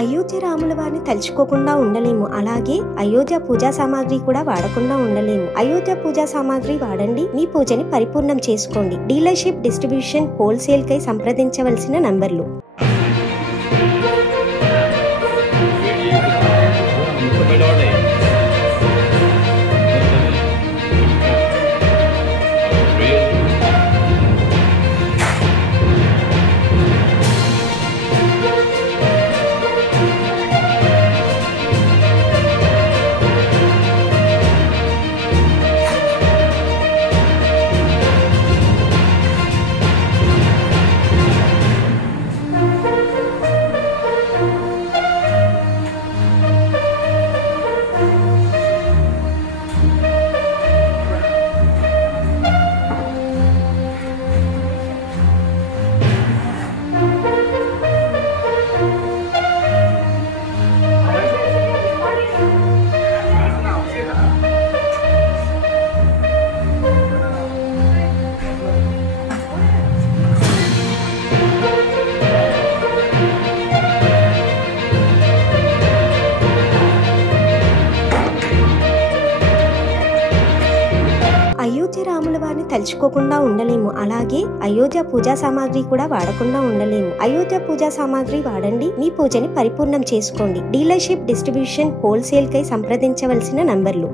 అయోధ్య రాముల వారిని తలుచుకోకుండా ఉండలేము. అలాగే అయోధ్య పూజా సామాగ్రి కూడా వాడకుండా ఉండలేము. అయోధ్య పూజా సామాగ్రి వాడండి, మీ పూజని పరిపూర్ణం చేసుకోండి. డీలర్షిప్, డిస్ట్రిబ్యూషన్, హోల్సేల్ కై సంప్రదించవలసిన నంబర్లు. అయోధ్య రాముల వారిని తలుచుకోకుండా ఉండలేము. అలాగే అయోధ్య పూజా సామాగ్రి కూడా వాడకుండా ఉండలేము. అయోధ్య పూజా సామాగ్రి వాడండి, మీ పూజని పరిపూర్ణం చేసుకోండి. డీలర్షిప్, డిస్ట్రిబ్యూషన్, హోల్సేల్ కై సంప్రదించవలసిన నంబర్లు.